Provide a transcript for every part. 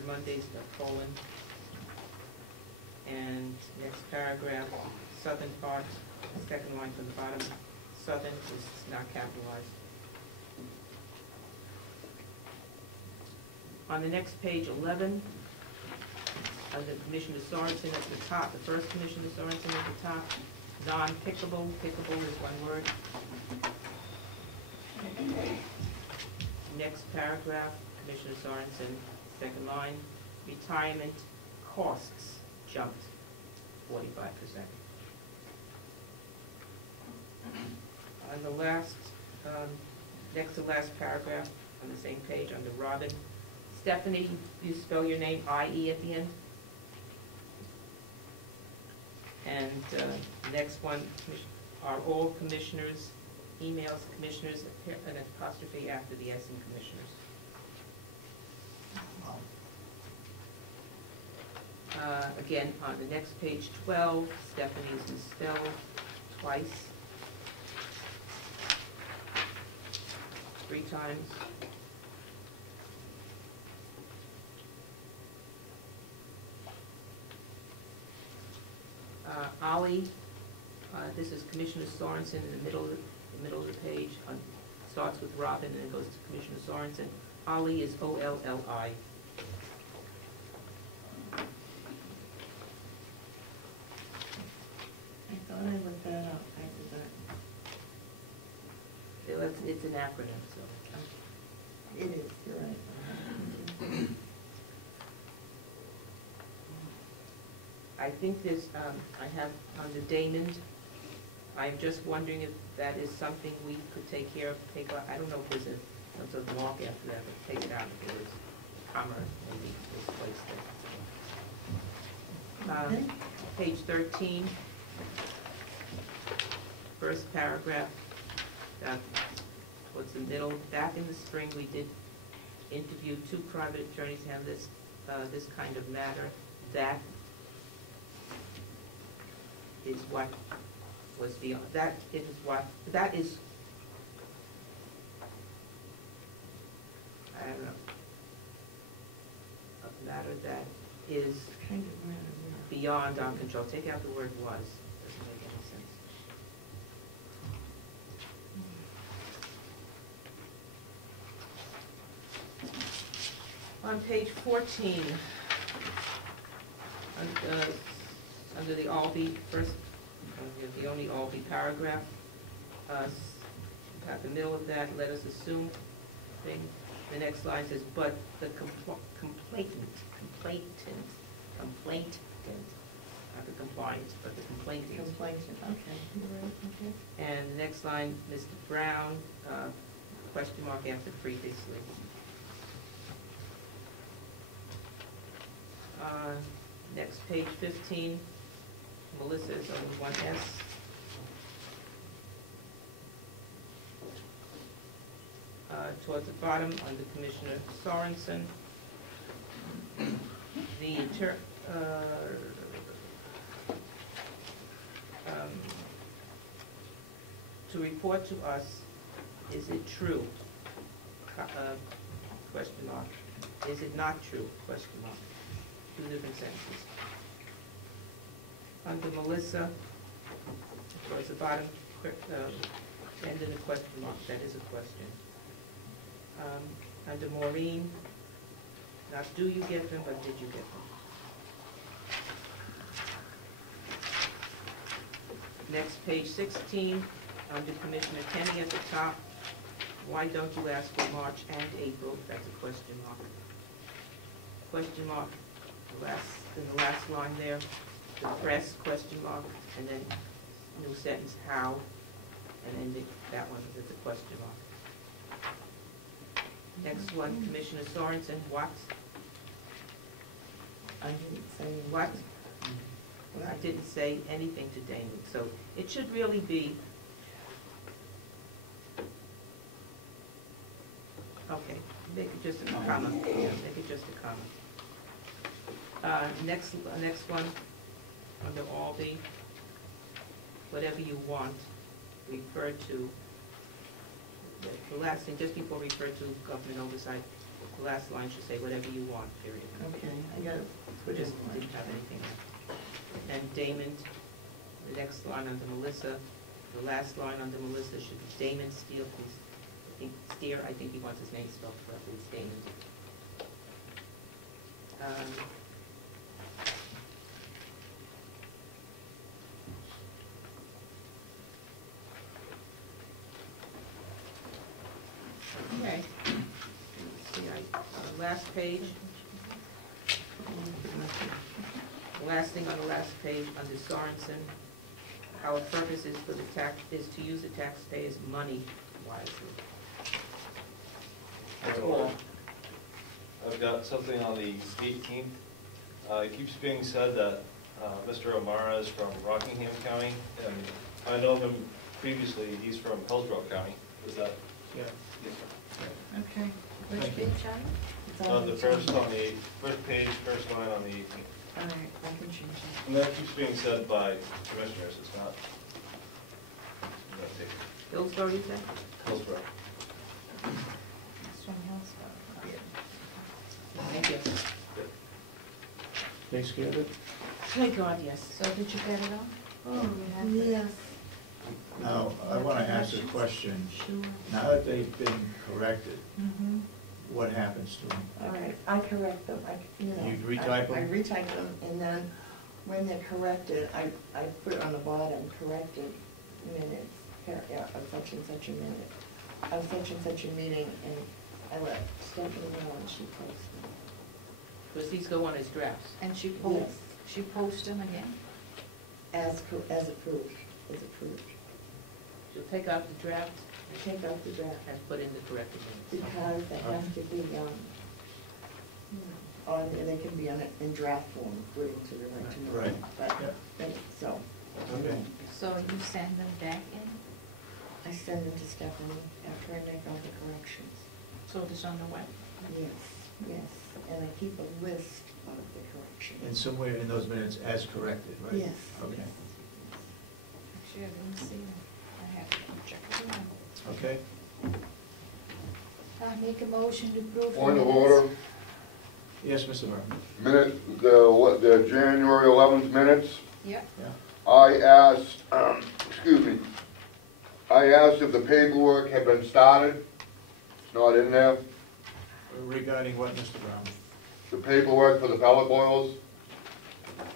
third Mondays, the colon. And next paragraph, southern part, second line from the bottom, southern is not capitalized. On the next page, 11, under Commissioner Sorensen at the top, the first Commissioner Sorensen at the top, non-pickable, pickable is one word. Next paragraph, Commissioner Sorensen, second line, retirement costs jumped 45%. On the last, next to last paragraph on the same page under Robin, Stephanie, you spell your name I-E at the end. And next one, are all commissioners, emails, commissioners, an apostrophe after the S in commissioners. Again, on the next page 12, Stephanie's misspelled twice, 3 times. Ollie, this is Commissioner Sorensen in the middle of the page. Starts with Robin and then goes to Commissioner Sorensen. Ollie is O-L-L-I. I thought I looked that up. I did not. It's an acronym, so. It is, you're right. I think this, I have under Damon, I'm just wondering if that is something we could take care of, I don't know if there's some sort of mark after that, but take it out if there was comma, maybe misplaced there. Page 13, first paragraph, towards the middle. Back in the spring, we did interview 2 private attorneys to have this kind of matter. That is what was beyond, that is what, that is, I don't know, a matter that is Kind of matter, beyond our control. Take out the word was, doesn't make any sense. On page 14, under the Albee, first, the only Albee paragraph, at the middle of that, let us assume thing. The next line says, but the complainant, not the compliant, but the complainant. Complainant, okay, you're right, okay. And the next line, Mr. Brown, question mark after previously. Next, page 15, Melissa is only 1S. Towards the bottom, under Commissioner Sorensen, the to report to us, is it true? Question mark. Is it not true? Question mark. 2 different sentences. Under Melissa, towards the bottom, end in a question mark. That is a question. Under Maureen, not do you get them, but did you get them? Next, page 16, under Commissioner Kenny at the top, why don't you ask for March and April? That's a question mark. Question mark, in the last line there, the press, question mark, and then new sentence, how, and then that one is a question mark. Next one, Commissioner Sorensen, what? I didn't say What? I didn't say anything to Damon, so it should really be, okay, make it just a comma, yeah, make it just a comma. Next one, under Albee, whatever you want, refer to, the last thing, just before refer to government oversight, The last line should say whatever you want, period. Okay, I gotta put Just in didn't have anything. And Damon, the next line under Melissa, the last line under Melissa should be Damon Steele, please. I think he wants his name spelled correctly, it's Damon. Okay. Let's see, last page. The last thing on the last page, under Sorensen, our purpose is for the is to use the taxpayers' money wisely. That's all. I've got something on the 18th. It keeps being said that Mr. O'Mara is from Rockingham County, and I know him previously, he's from Hillsborough County. Is that? Yeah. Okay. Which Thank you. page, Charlie? It's all The right. first on the first page, first line on the 18th. All right, I can change that. And that keeps being said by commissioners, it's not. Hillsborough, you said? Hillsborough. It's from Hillsborough. Thank you. Takes care of it? Thank God, yes. So did you get it all? Oh, You have it? yes. Now, I want to ask a question. Sure. Now that they've been corrected, Mm-hmm. what happens to them? All right, I correct them, you know. You retype them? I retype them, and then when they're corrected, I put it on the bottom, corrected minutes, of such and such a minute, of such and such a meeting, and I let Stephanie know, and she posts them. Because these go on as drafts. And she Yes. posts them again? As approved, as approved. She'll take out the draft Take out the draft, and put in the corrected minutes. because they have to be, they can be in draft form, according to the right to know. Right. But, so, Okay. So you send them back in? I send them to Stephanie after I make all the corrections. So it's on the web? Yes, yes, and I keep a list of the corrections. And somewhere in those minutes as corrected, right? Yes. Okay. Actually, I didn't see them. I have to check it out. Okay. I make a motion to approve. the Point of minutes. order, Yes, Mr. Murphy? the January 11th minutes, Yeah. Yeah. I asked, excuse me, I asked if the paperwork had been started. It's not in there. Regarding what, Mr. Brown? The paperwork for the pellet boilers,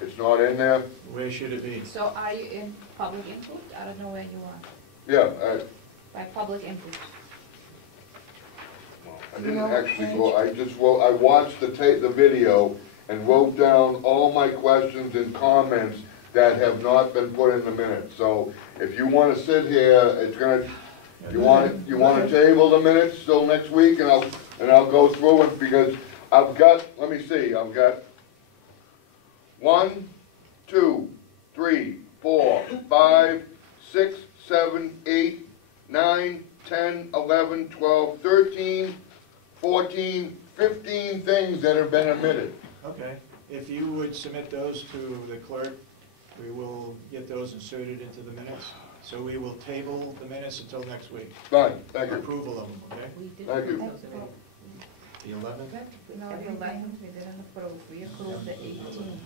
it's not in there. Where should it be? So are you in public input? I don't know where you are. Yeah, By public input. I didn't actually go, I watched the video and wrote down all my questions and comments that have not been put in the minutes. So if you wanna sit here, it's gonna, you wanna table the minutes till next week, and I'll go through it, because I've got, let me see, I've got 1, 2, 3, 4, 5, 6, 7, 8, 9, 10, 11, 12, 13, 14, 15 things that have been omitted. Okay. If you would submit those to the clerk, we will get those inserted into the minutes. So we will table the minutes until next week. Fine, thank you. Approval of them, okay? We did Thank you. approve those already. The 11th? No, the 11th, we didn't approve. We approved the 18th.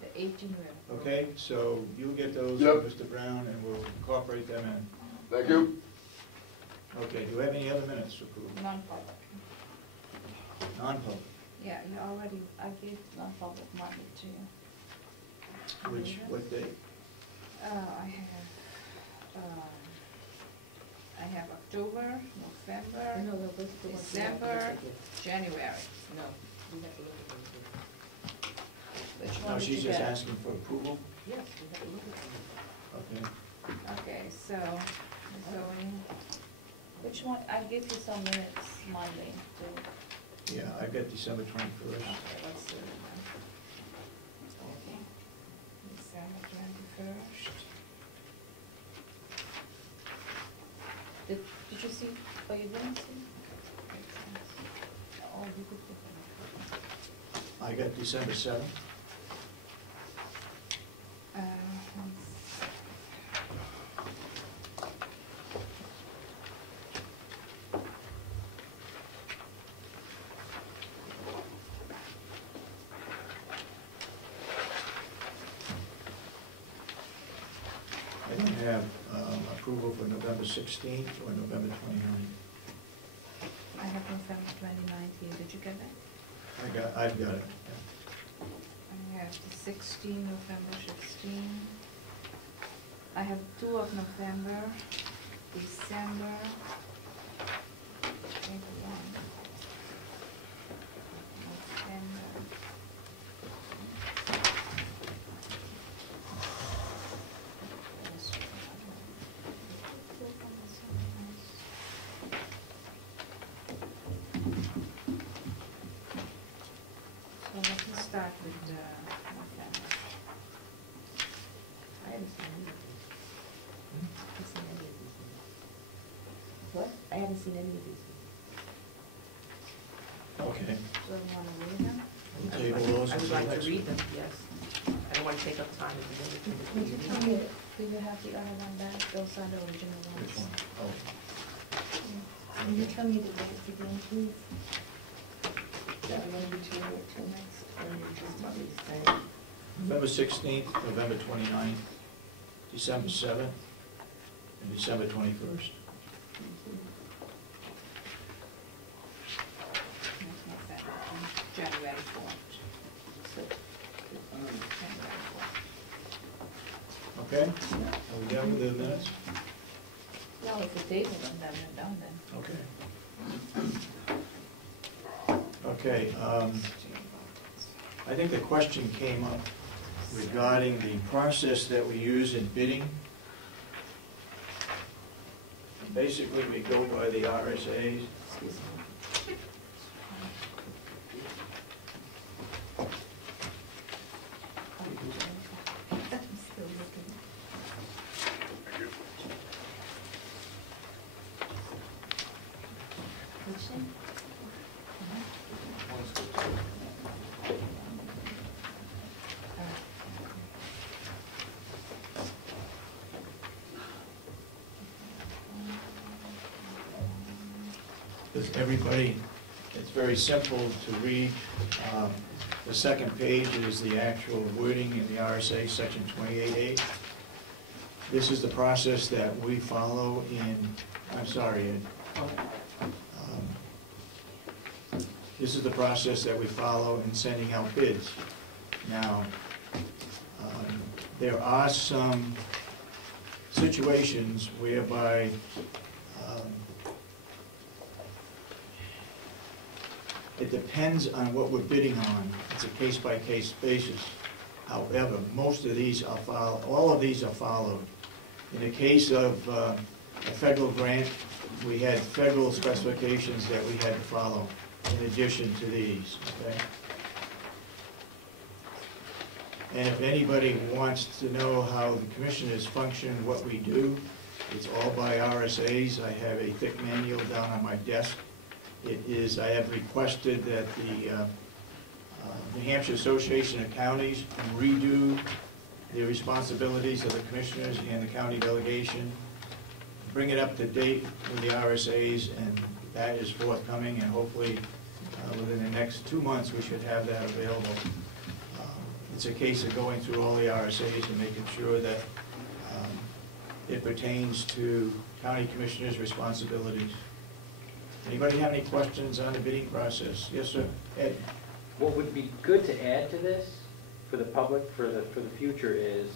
The 18th we approved. Okay, so you'll get those, Yep. Mr. Brown, and we'll incorporate them in. Thank you. Okay, do you have any other minutes to approve? Non-public. Non-public, Yeah, you already, I gave non-public Monday to you. which, what date? I have October, November, No, those are the ones we have to December, look at. January. No, we have to look at those. Which No, one did you she's just get? asking for approval? Yes, we have to look at them. Okay. Okay, so, zoning, which one, I give you some minutes Monday too. Yeah, I've got December 21st. Okay, let's do it then. Okay, December 21st. Did you see, oh, you didn't see? Oh, you could put them. I got December 7th. have approval for November 16th or November 29th? I have November 29th here, did you get that? I've got it. I have the 16, November 16. I have 2 of November, December, maybe 1. November. So let me start with November. I haven't seen any of these. I haven't seen any of these. What? I haven't seen any of these. Okay. So you want to read them? We'll table those I would until like to next read week. them, yes. I don't want to take up time if there's anything Would between you the tell meetings. me, do you have the other one back? Those are the original ones. Which one? Oh, Can you tell me the dates again, please? That one we table it till next, or you just want me to say? November 16th, November 29th, December 7th, and December 21st. That's November, and January 4th. January 4th. Okay? Are we done with the minutes? No, if you table them, then they're done then. Okay. Okay, I think the question came up regarding the process that we use in bidding. Basically, we go by the RSAs. Excuse me. I'm still looking. Which one? Does everybody, it's very simple to read. The second page is the actual wording in the RSA, section 28A. This is the process that we follow in, this is the process that we follow in sending out bids. Now, there are some situations whereby it depends on what we're bidding on. It's a case-by-case basis. However, most of these are followed, all of these are followed. In the case of a federal grant, we had federal specifications that we had to follow in addition to these, okay? And if anybody wants to know how the commissioners function, what we do, it's all by RSAs. I have a thick manual down on my desk. It is, I have requested that the New Hampshire Association of Counties redo the responsibilities of the commissioners and the county delegation, bring it up to date with the RSAs, and that is forthcoming, and hopefully within the next 2 months we should have that available. It's a case of going through all the RSAs and making sure that it pertains to county commissioners' responsibilities. Anybody have any questions on the bidding process? Yes, sir. Ed? What would be good to add to this for the public, for the future, is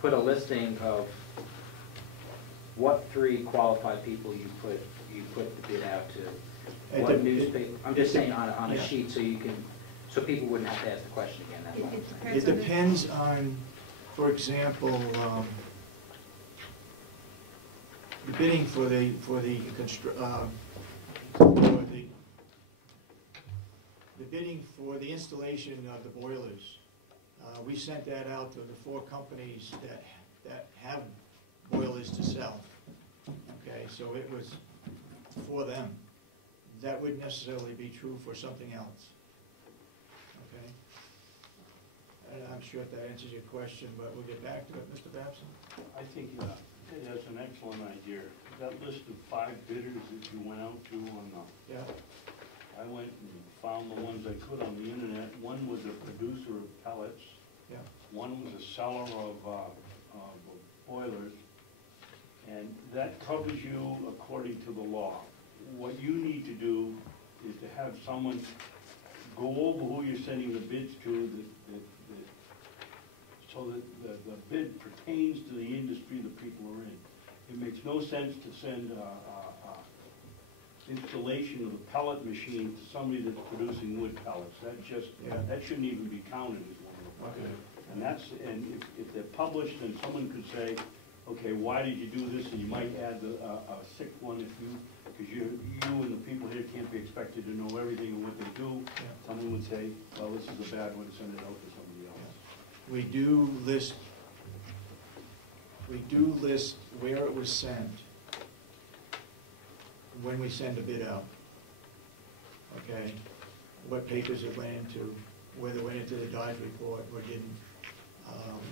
put a listing of what 3 qualified people you put the bid out to. What newspaper, I'm just saying on a sheet so you can, so people wouldn't have to ask the question again, that's all. It depends on, for example, the bidding for the bidding for the installation of the boilers. We sent that out to the 4 companies that have boilers to sell. Okay, so it was for them. That wouldn't necessarily be true for something else. Okay? And I'm sure if that answers your question, but we'll get back to it. Mr. Babson? I think that's an excellent idea. That list of 5 bidders that you went out to on the, Yeah. I went and found the ones I could on the internet. One was a producer of pellets. Yeah. One was a seller of boilers. And that covers you according to the law. What you need to do is to have someone go over who you're sending the bids to, so that the bid pertains to the industry the people are in. It makes no sense to send installation of a pellet machine to somebody that's producing wood pellets. That shouldn't even be counted as one of the projects. And if they're published, then someone could say, okay, why did you do this? And you might add a sixth one because you and the people here can't be expected to know everything of what they do. Someone would say, well, this is a bad one, send it out to somebody else. We do list where it was sent when we send a bid out. Okay, what papers it went into, whether it went into the Dodge report or didn't,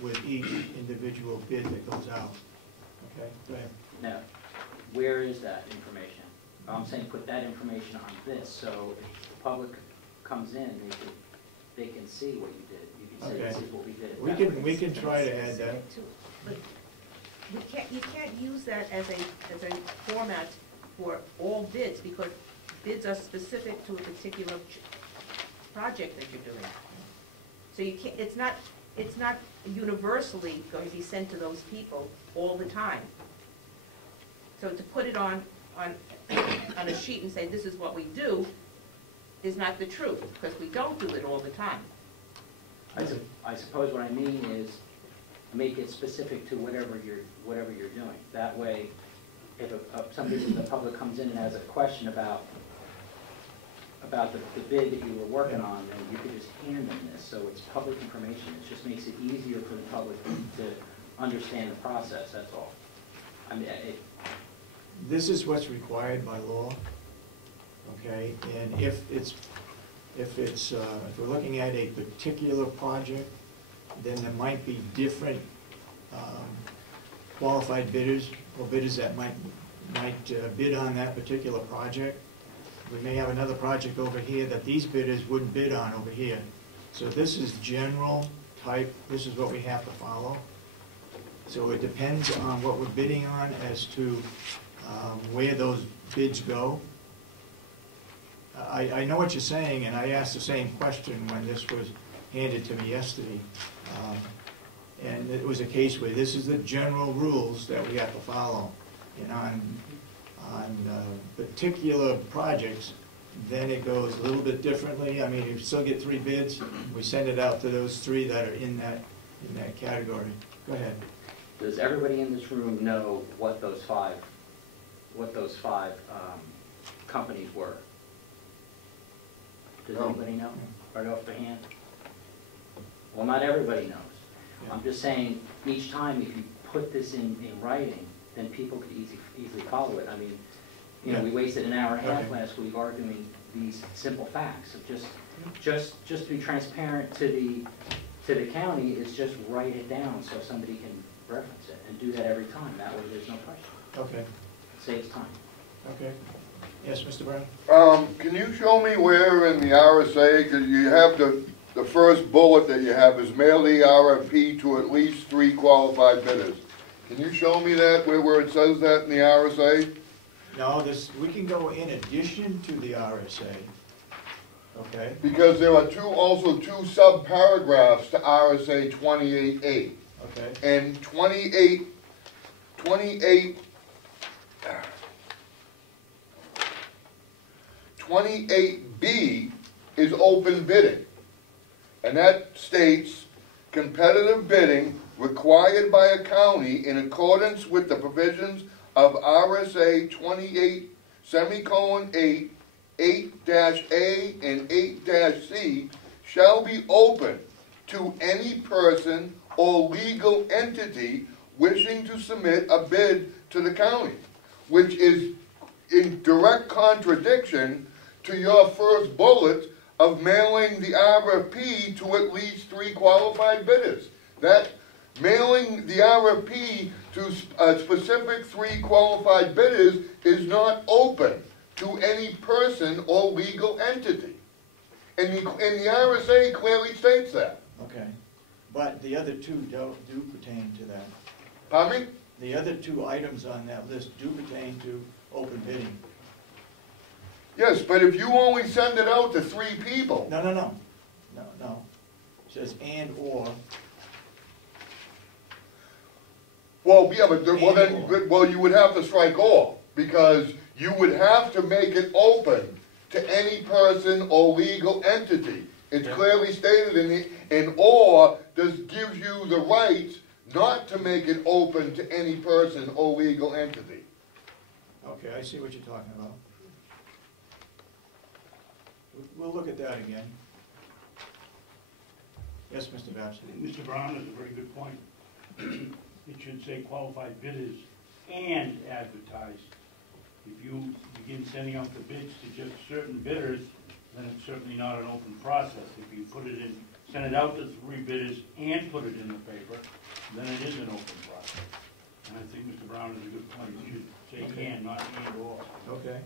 with each individual bid that goes out. Okay, go ahead. Now, where is that information? I'm saying put that information on this, so if the public comes in, they can see what you did. You can say, Okay. this is what we did. We can try to add that. But you can't use that as a format for all bids, because bids are specific to a particular project that you're doing. So you can't, it's not universally going to be sent to those people all the time. So to put it on a sheet and say, this is what we do, is not the truth, because we don't do it all the time. I suppose what I mean is make it specific to whatever you're doing. That way, if somebody from the public comes in and has a question about the bid that you were working on, then you could just hand them this, so it's public information. It just makes it easier for the public to understand the process, that's all. I mean, This is what's required by law, okay? And if we're looking at a particular project, then there might be different qualified bidders or bidders that might bid on that particular project. We may have another project over here that these bidders wouldn't bid on over here. So this is general type, this is what we have to follow. So it depends on what we're bidding on as to where those bids go. I know what you're saying, and I asked the same question when this was handed to me yesterday. And it was a case where this is the general rules that we have to follow. And on particular projects, then it goes a little bit differently. I mean, you still get 3 bids, we send it out to those 3 that are in that category. Go ahead. does everybody in this room know what those five companies were? Does anybody know? Right off the hand? Well, not everybody knows. Yeah. I'm just saying, each time if you put this in writing, then people could easily follow it. I mean, you know, we wasted an hour and a half Okay. last week arguing these simple facts of just to be transparent to the county is just write it down so somebody can reference it and do that every time. That way there's no question. Okay, It saves time. okay. Yes, Mr. Brown? Can you show me where in the RSA, because you have the first bullet that you have is mail the RFP to at least 3 qualified bidders. Can you show me that, where it says that in the RSA? No, we can go in addition to the RSA, okay? Because there are also two sub-paragraphs to RSA 28A. Okay, And 28B is open bidding. And that states competitive bidding required by a county in accordance with the provisions of RSA 28, 8, 8-A and 8-C shall be open to any person or legal entity wishing to submit a bid to the county, which is in direct contradiction to your first bullet of mailing the RFP to at least 3 qualified bidders. That mailing the RFP to a specific 3 qualified bidders is not open to any person or legal entity. And the RSA clearly states that. okay. But the other 2 do pertain to that. Pardon me? The other two items on that list do pertain to open bidding. Yes, but if you only send it out to 3 people, No, no, no, no. It says and/or. well, yeah, but, well then, And/or. well, you would have to strike all, because you would have to make it open to any person or legal entity. It's Yeah. clearly stated in the, and or just gives you the right not to make it open to any person or legal entity. Okay, I see what you're talking about. We'll look at that again. Yes, Mr. Babson? Mr. Brown has a very good point. It should say qualified bidders and advertise. If you begin sending out the bids to just certain bidders, then it's certainly not an open process. If you put it in, send it out to 3 bidders and put it in the paper, then it is an open process. And I think Mr. Brown has a good point. You should say and, not and or. Okay.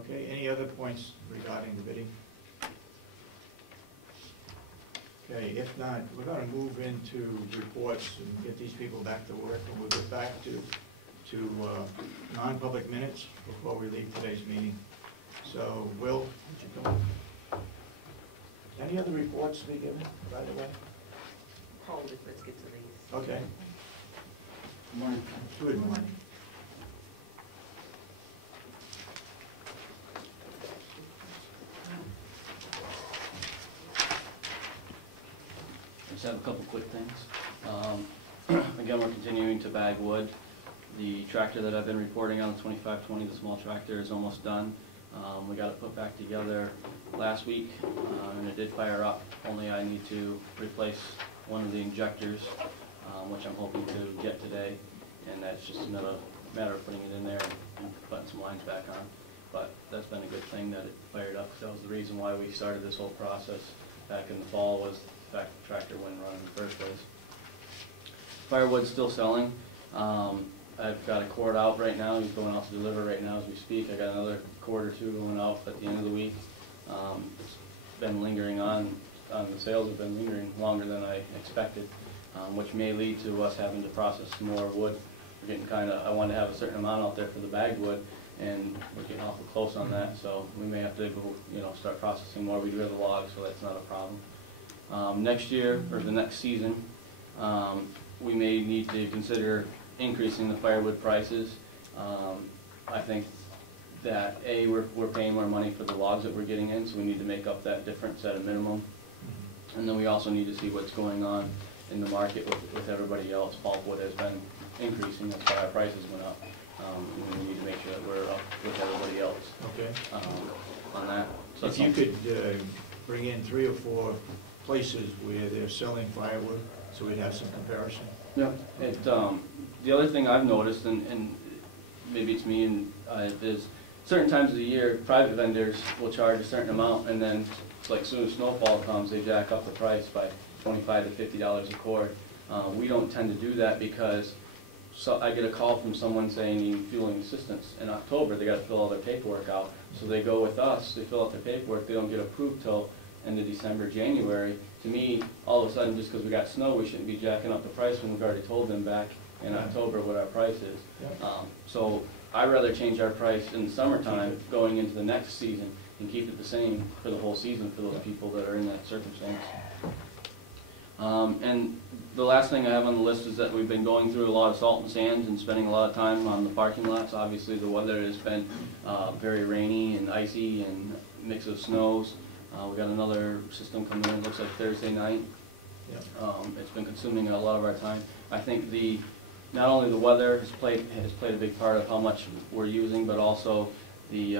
Okay, any other points regarding the bidding? Okay, if not, we're gonna move into reports and get these people back to work, and we'll get back to non-public minutes before we leave today's meeting. So, Will, would you come? Any other reports to be given, by the way? Hold it, let's get to these. Okay. Morning. Good morning. Just have a couple quick things. Again, we're continuing to bag wood. The tractor that I've been reporting on, the 2520, the small tractor, is almost done. We got it put back together last week, and it did fire up. Only I need to replace one of the injectors, which I'm hoping to get today, and that's just another matter of putting it in there and putting some lines back on. But that's been a good thing that it fired up, because that was the reason why we started this whole process back in the fall, was the fact the tractor wouldn't run in the first place. Firewood's still selling. I've got a cord out right now. He's going out to deliver right now as we speak. I got another cord or 2 going out at the end of the week. It's been lingering on. The sales have been lingering longer than I expected, which may lead to us having to process some more wood. We're getting I want to have a certain amount out there for the bagged wood, and we're getting awful close on that. So we may have to go, start processing more. We do have the logs, so that's not a problem. Next year, or the next season, we may need to consider increasing the firewood prices. I think that we're paying more money for the logs that we're getting in, so we need to make up that difference at a minimum. And then we also need to see what's going on in the market with everybody else. Pulpwood has been increasing, that's why our prices went up. And we need to make sure that we're up with everybody else Okay. on that. So If you could bring in 3 or 4 places where they're selling firewood, so we'd have some comparison. Yeah, the other thing I've noticed, and maybe it's me, and is certain times of the year, private vendors will charge a certain amount, and then like soon as snowfall comes, they jack up the price by $25 to $50 a cord. We don't tend to do that because I get a call from someone saying you need fueling assistance. In October, they got to fill all their paperwork out, so they go with us, they fill out their paperwork, they don't get approved till end of December, January. To me, all of a sudden, just because we got snow, we shouldn't be jacking up the price when we've already told them back in October what our price is. So I'd rather change our price in the summertime going into the next season and keep it the same for the whole season for those people that are in that circumstance. And the last thing I have on the list is that we've been going through a lot of salt and sands and spending a lot of time on the parking lots. Obviously, the weather has been very rainy and icy and mix of snows. We got another system coming in, it looks like Thursday night. It's been consuming a lot of our time. I think not only the weather has played a big part of how much we're using, but also the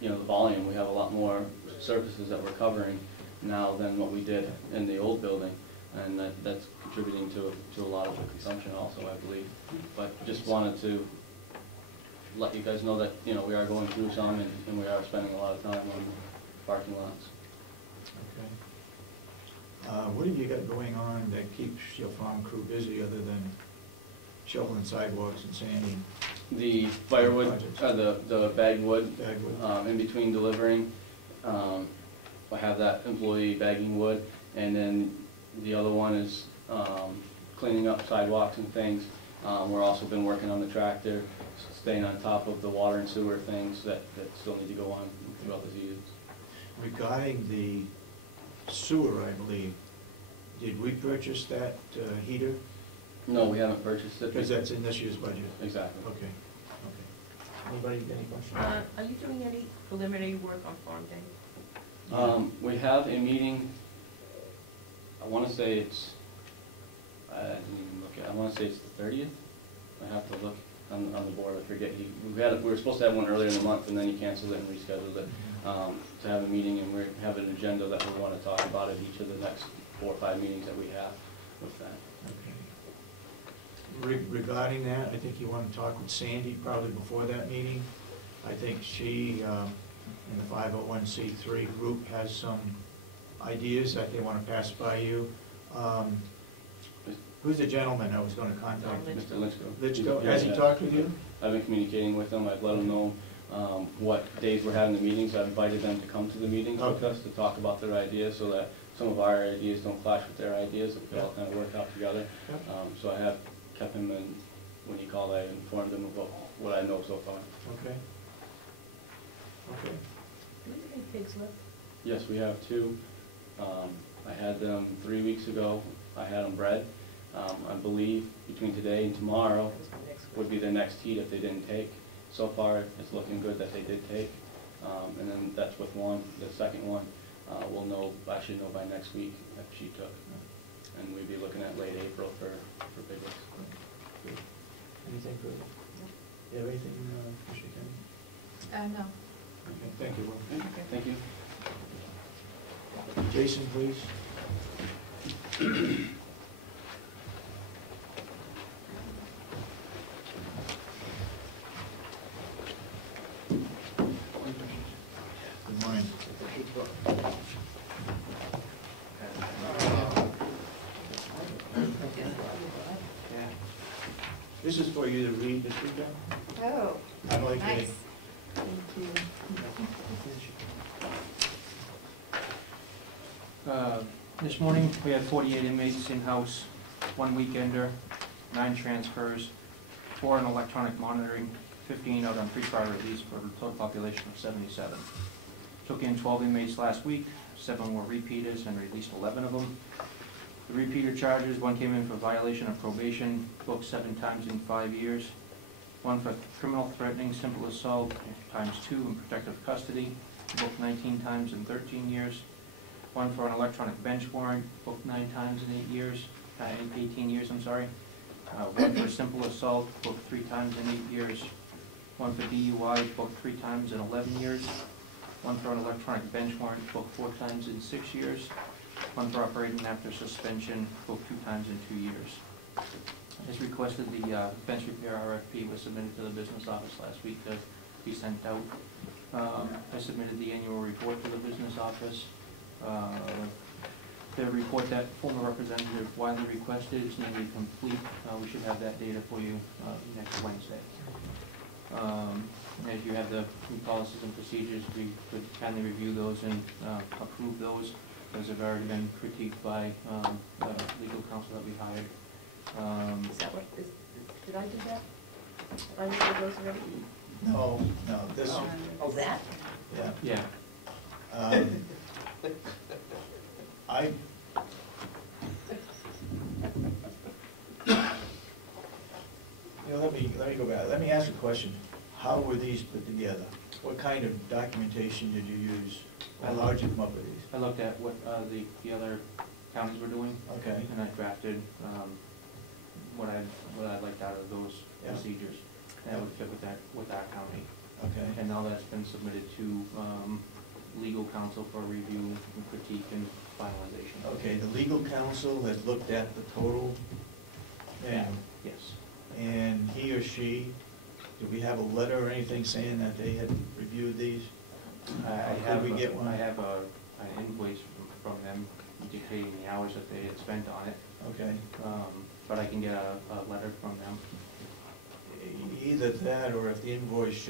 the volume. We have a lot more surfaces that we're covering now than what we did in the old building, and that's contributing to a lot of the consumption also, I believe. But just wanted to let you guys know that we are going through some, and we are spending a lot of time on parking lots. Okay. What have you got going on that keeps your farm crew busy other than shoveling sidewalks and sanding? The firewood, the bagged wood, Bagged wood. in between delivering. I have that employee bagging wood, and then the other one is cleaning up sidewalks and things. We're also been working on the tractor, staying on top of the water and sewer things that still need to go on throughout the seasons. Regarding the sewer, I believe, did we purchase that heater? No, we haven't purchased it. Because that's in this year's budget. Exactly. Okay, okay. Anybody got any questions? Are you doing any preliminary work on farm day? We have a meeting, I want to say it's, I didn't even look at, I want to say it's the 30th. I have to look on the board, I forget. We were supposed to have one earlier in the month, and then he canceled it and rescheduled it to have a meeting, and we have an agenda that we want to talk about at each of the next 4 or 5 meetings that we have with that. Okay. Regarding that, I think you want to talk with Sandy probably before that meeting. I think she, in the 501c3 group, has some ideas that they want to pass by you. Who's the gentleman I was going to contact? Mr. Lynchko. Lynchko, has he talked with you? I've been communicating with them. I've let them know what days we're having the meetings. I've invited them to come to the meetings with us to talk about their ideas, so that some of our ideas don't clash with their ideas, that we all kind of work out together. So I have kept him in, when he called, I informed him about what I know so far. Okay. Okay. Do we have any pigs left? Yes, we have 2. I had them 3 weeks ago. I had them bred. I believe between today and tomorrow That's my next would be their next heat if they didn't take. So far, it's looking good that they did take. And then that's with one. The second one, we'll know, I should know by next week if she took. And we'd be looking at late April for piglets. Good. Anything further? You have anything, Commissioner Kennedy? No. Okay, thank you, Will. Thank you. Jason, please. Good morning. This is for you to read this weekend. Oh, I'd like nice. to. Thank you. This morning, we had 48 inmates in-house, 1 weekender, 9 transfers, 4 on electronic monitoring, 15 out on pretrial release for a total population of 77. Took in 12 inmates last week, 7 were repeaters and released 11 of them. The repeater charges, 1 came in for violation of probation, booked 7 times in 5 years. 1 for criminal threatening, simple assault, ×2 in protective custody, booked 19 times in 13 years. 1 for an electronic bench warrant, booked 9 times in 18 years, I'm sorry. 1 for simple assault, booked 3 times in 8 years. 1 for DUI, booked 3 times in 11 years. 1 for an electronic bench warrant, booked 4 times in 6 years. 1 for operating after suspension, booked 2 times in 2 years. As requested, the bench repair RFP was submitted to the business office last week to be sent out. I submitted the annual report to the business office. The report that former Representative Wiley requested is nearly complete. We should have that data for you next Wednesday. As you have the new policies and procedures, we could kindly review those and approve those. Those have already been critiqued by the legal counsel that we hired. Is that what, did I do that? Have I looked at those already? No, this, Oh, that? yeah. Yeah. Let me go back. Let me ask a question. How were these put together? What kind of documentation did you use? How large did you come up with these? I looked at what the other counties were doing. Okay. And I drafted what I liked out of those Yeah. procedures. That would fit with our county. Okay. And now that's been submitted to legal counsel for review and critique and finalization. Okay, the legal counsel has looked at the total manual, Yes. and he or she, do we have a letter or anything saying that they had reviewed these? Could we get one? I have an invoice from them dictating the hours that they had spent on it. Okay. But I can get a letter from them. Either that, or if the invoice shows